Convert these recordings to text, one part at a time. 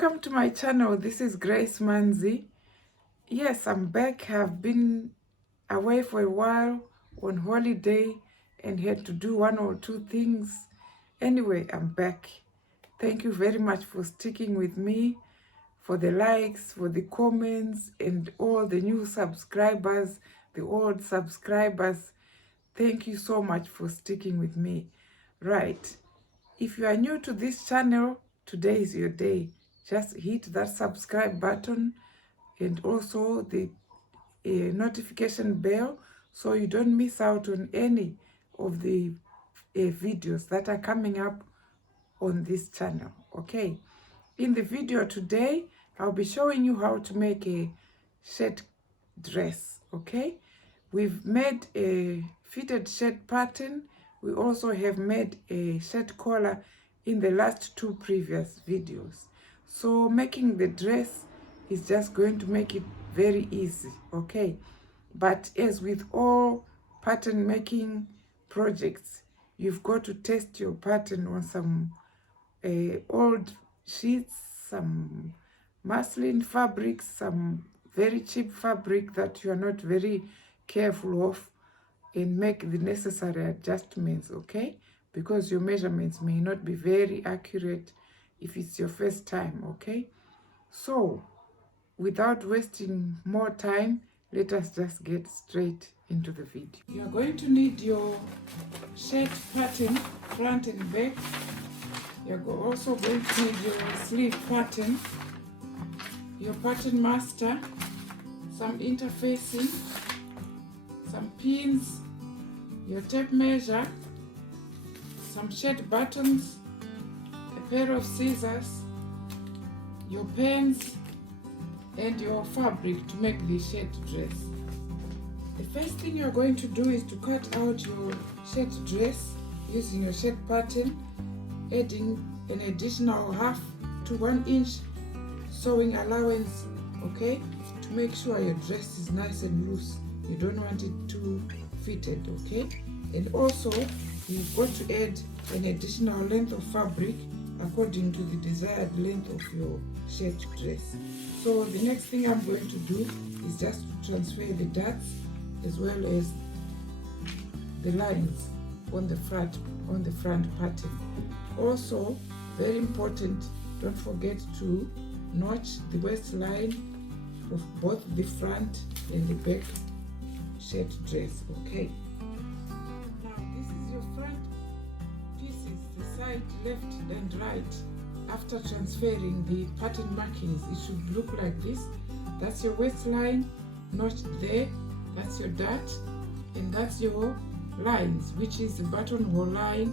Welcome to my channel. This is Grace Manzi. Yes, I'm back. I've been away for a while on holiday and had to do one or two things. Anyway, I'm back. Thank you very much for sticking with me, for the likes, for the comments, and all the new subscribers, the old subscribers. Thank you so much for sticking with me. Right. If you are new to this channel, today is your day. Just hit that subscribe button and also the notification bell so you don't miss out on any of the videos that are coming up on this channel. Okay, in the video today I'll be showing you how to make a shirt dress. Okay, we've made a fitted shirt pattern. We also have made a shirt collar in the last two previous videos. So making the dress is just going to make it very easy, okay? But as with all pattern making projects, you've got to test your pattern on some old sheets, some muslin fabrics, some very cheap fabric that you are not very careful of, and make the necessary adjustments, okay? Because your measurements may not be very accurate if it's your first time, okay? So without wasting more time, let us just get straight into the video. You are going to need your shirt pattern, front and back. You're also going to need your sleeve pattern, your pattern master, some interfacing, some pins, your tape measure, some shirt buttons, a pair of scissors, your pens, and your fabric to make the shirt dress. The first thing you're going to do is to cut out your shirt dress using your shirt pattern, adding an additional 1/2 to 1 inch sewing allowance, okay, to make sure your dress is nice and loose. You don't want it too fitted, okay? And also you've got to add an additional length of fabric according to the desired length of your shirt dress. So the next thing I'm going to do is just to transfer the darts as well as the lines on the front pattern. Also, very important, don't forget to notch the waistline of both the front and the back shirt dress, okay? Now this is your front pieces, the side left and right. After transferring the pattern markings, it should look like this. That's your waistline notched there, that's your dart, and that's your lines, which is the buttonhole line,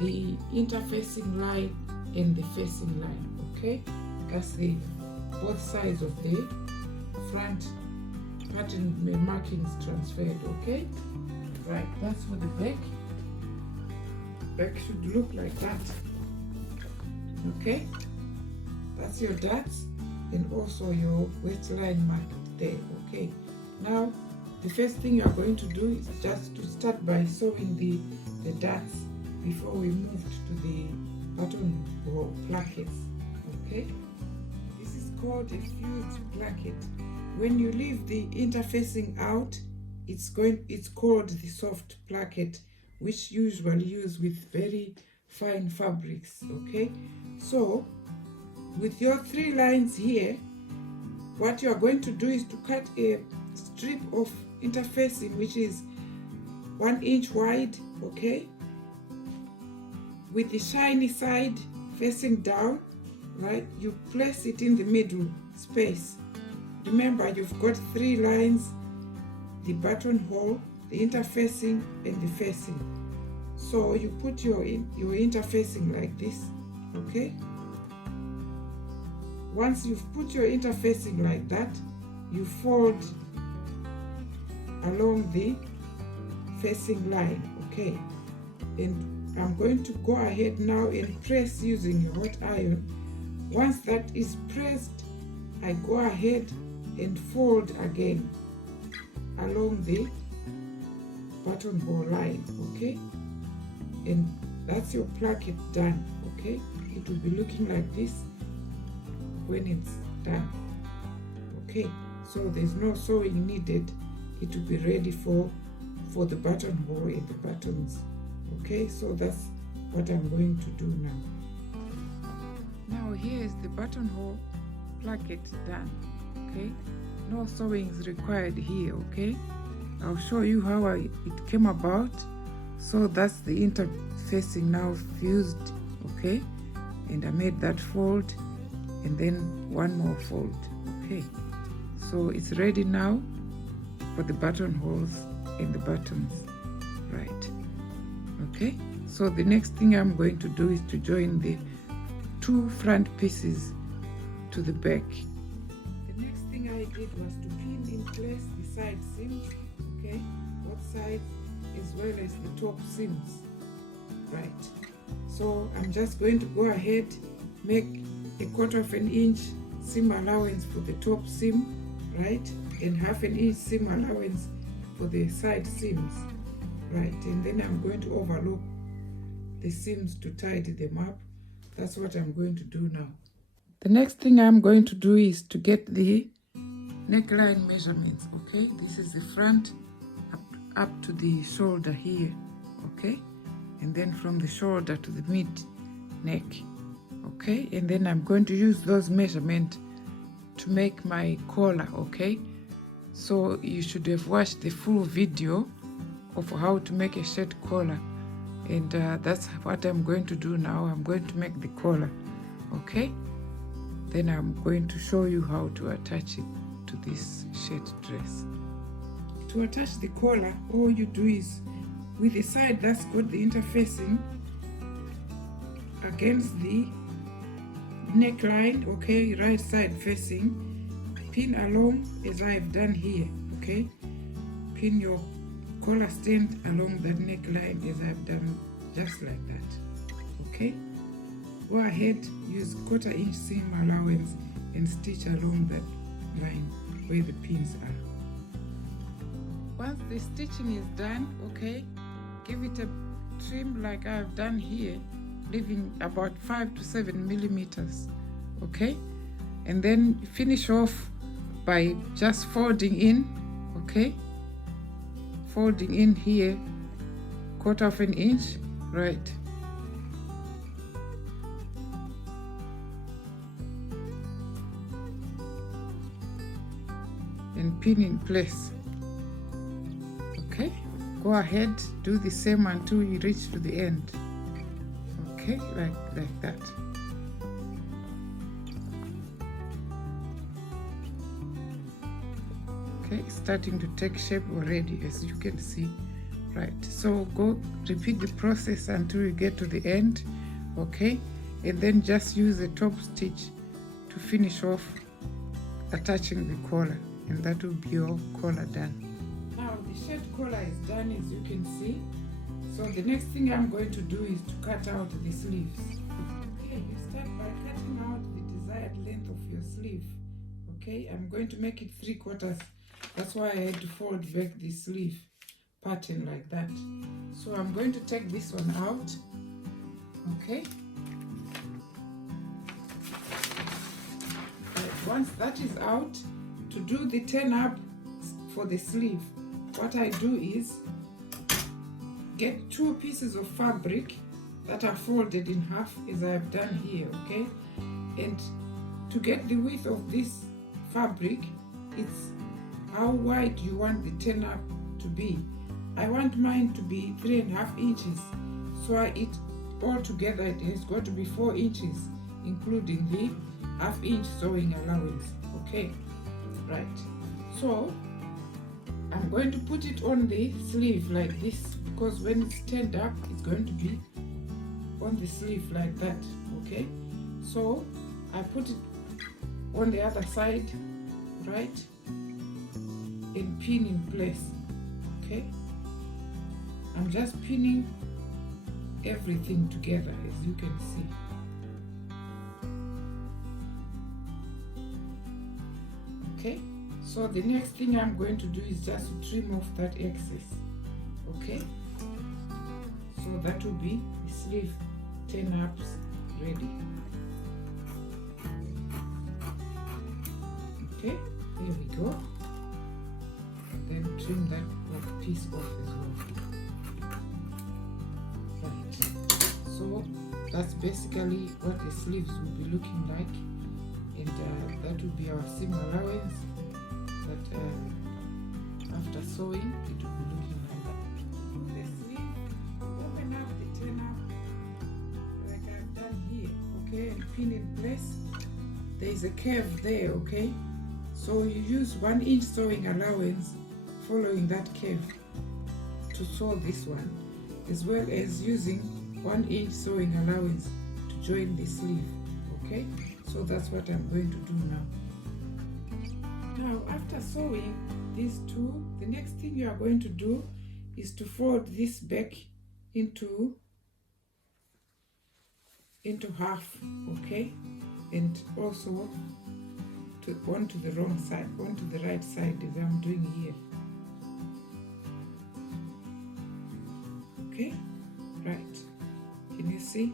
the interfacing line, and the facing line, okay? That's the both sides of the front pattern markings transferred, okay? Right, that's for the back. Back should look like that, okay? That's your darts and also your waistline marked there, okay? Now the first thing you are going to do is just to start by sewing the darts before we move to the buttonhole plackets, okay? This is called a fused placket. When you leave the interfacing out, it's called the soft placket, which usually used with very fine fabrics, okay? So with your 3 lines here, what you are going to do is to cut a strip of interfacing which is 1 inch wide, okay, with the shiny side facing down, right? You place it in the middle space. Remember, you've got 3 lines, the buttonhole, the interfacing, and the facing. So you put your interfacing like this, okay? Once you've put your interfacing like that, you fold along the facing line, okay? And I'm going to go ahead now and press using a hot iron. Once that is pressed, I go ahead and fold again along the buttonhole line, okay? And that's your placket done, okay? It will be looking like this. when it's done. Okay, so there's no sewing needed. It will be ready for the buttonhole and the buttons. Okay, so that's what I'm going to do now. Now here is the buttonhole placket done. Okay, no sewing is required here. Okay, I'll show you how it came about. So that's the interfacing now fused. Okay, and I made that fold and then one more fold. Okay, so it's ready now for the buttonholes and the buttons. Right. Okay, so the next thing I'm going to do is to join the two front pieces to the back. The next thing I did was to pin in place the side seams, okay, both sides, as well as the top seams. Right, so I'm just going to go ahead, make a 1/4 inch seam allowance for the top seam, right, and 1/2 inch seam allowance for the side seams, right, and then I'm going to overlock the seams to tidy them up. That's what I'm going to do now. The next thing I'm going to do is to get the neckline measurements. Okay, this is the front up to the shoulder here. Okay, and then from the shoulder to the mid neck. Okay, and then I'm going to use those measurements to make my collar. Okay, so you should have watched the full video of how to make a shirt collar, and that's what I'm going to do now. I'm going to make the collar. Okay, then I'm going to show you how to attach it to this shirt dress. To attach the collar, all you do is, with the side that's got the interfacing against the neckline, okay, right side facing, pin along as I've done here. Okay, pin your collar stand along the neckline as I've done, just like that. Okay, go ahead, use 1/4 inch seam allowance and stitch along that line where the pins are. Once the stitching is done, okay, give it a trim like I've done here, leaving about 5 to 7 millimeters. Okay, and then finish off by just folding in. Okay, folding in here 1/4 inch, right, and pin in place. Okay, go ahead, do the same until you reach to the end. Okay, like that. Okay, starting to take shape already, as you can see. Right, so go repeat the process until you get to the end. Okay, and then just use a top stitch to finish off attaching the collar, and that will be your collar done. Now the shirt collar is done, as you can see. So the next thing I'm going to do is to cut out the sleeves. Okay, you start by cutting out the desired length of your sleeve. Okay, I'm going to make it 3/4. That's why I had to fold back the sleeve pattern like that. So I'm going to take this one out. Okay. Once that is out, to do the turn up for the sleeve, what I do is get 2 pieces of fabric that are folded in half, as I've done here. Okay, and to get the width of this fabric, it's how wide you want the turn up to be. I want mine to be 3.5 inches, so it all together it has got to be 4 inches, including the 1/2 inch sewing allowance. Okay, right, so I'm going to put it on the sleeve like this, because when it's turned up, it's going to be on the sleeve like that. Okay, so I put it on the other side, right, and pin in place. Okay, I'm just pinning everything together, as you can see. Okay, so the next thing I'm going to do is just to trim off that excess. Okay, so that will be the sleeve turn ups ready. Okay, there we go. And then trim that piece off as well. Right, so that's basically what the sleeves will be looking like, and that will be our seam allowance. But after sewing, it will be looking like that. The sleeve, open up the turn up like I've done here, okay, and pin in place. There is a curve there, okay, so you use 1 inch sewing allowance following that curve to sew this one, as well as using 1 inch sewing allowance to join the sleeve. Okay, so that's what I'm going to do now. Now after sewing these two, the next thing you are going to do is to fold this back into half, okay, and also onto the wrong side, onto the right side, as I'm doing here. Okay, right, can you see?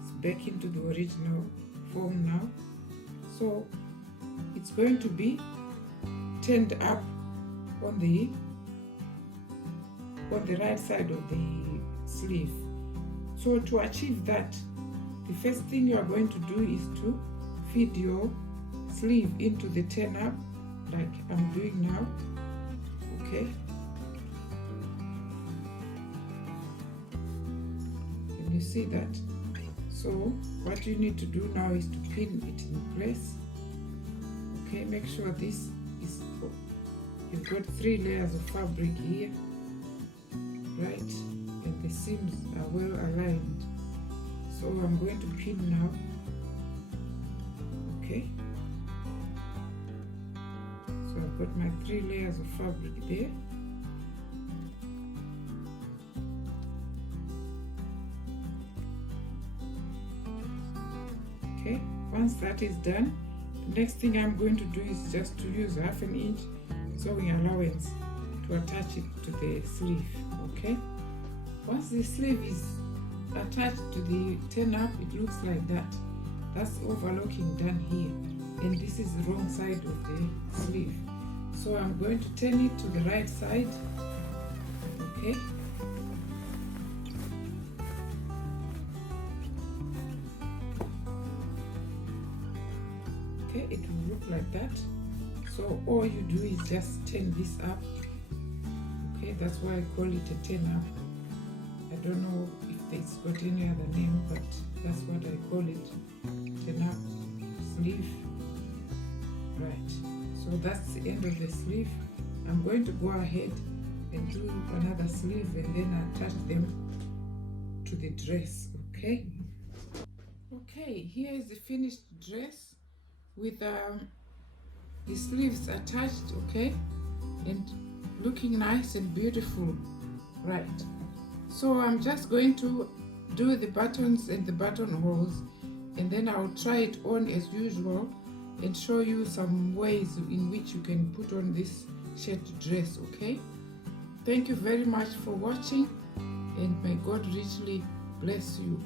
It's back into the original form now. So it's going to be turned up on the right side of the sleeve. So to achieve that, the first thing you are going to do is to feed your sleeve into the turn up like I'm doing now. Okay, can you see that? So what you need to do now is to pin it in place. Okay, make sure this is, you've got 3 layers of fabric here, right, and the seams are well aligned. So I'm going to pin now. Okay, so I've got my 3 layers of fabric there. Okay, once that is done, the next thing I'm going to do is just to use 1/2 inch sewing allowance to attach it to the sleeve. Okay, once the sleeve is attached to the turn up, it looks like that. That's overlocking done here, and this is the wrong side of the sleeve. So I'm going to turn it to the right side. Okay, okay, it will look like that. So all you do is just turn this up. Okay, that's why I call it a turn up. I don't know if it's got any other name, but that's what I call it. Turn up sleeve. Right, so that's the end of the sleeve. I'm going to go ahead and do another sleeve and then attach them to the dress. Okay, okay, here is the finished dress with the sleeves attached, okay, and looking nice and beautiful. Right, so I'm just going to do the buttons and the buttonholes, and then I'll try it on as usual and show you some ways in which you can put on this shirt dress. Okay, thank you very much for watching, and may God richly bless you.